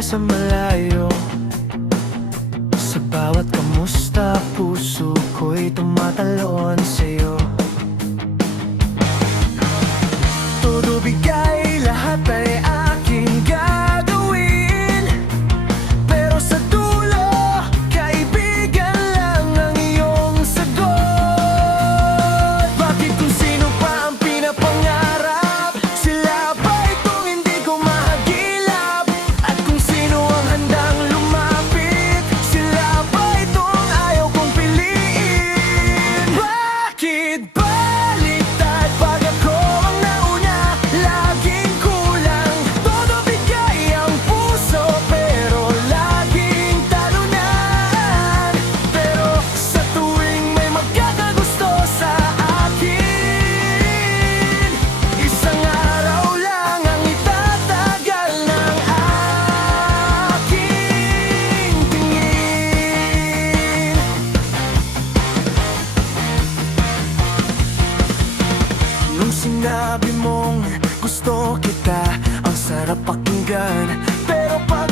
mula sa malayo. Sa bawat kamusta, puso ko'y tumatalon sa'yo. Todo bigay, lahat ay aking gagawin. Pero sa dulo, kaibigan lang ang iyong sagot. Bakit kung sino pa ang pinapangarap, sila ba itong hindi ko mahagilap? At kung sino ang handang lumapit, sila ba itong ayaw kong piliin? Bakit baliktad pag ako ang nauna? Laging kulang, todo bigay ang puso, pero laging talunan. Pero sa tuwing may magkakagusto sa akin, isang araw lang ang itatagal ng aking tingin. Nung sinabi mong gusto kita, ang sarap pakinggan. Pero pag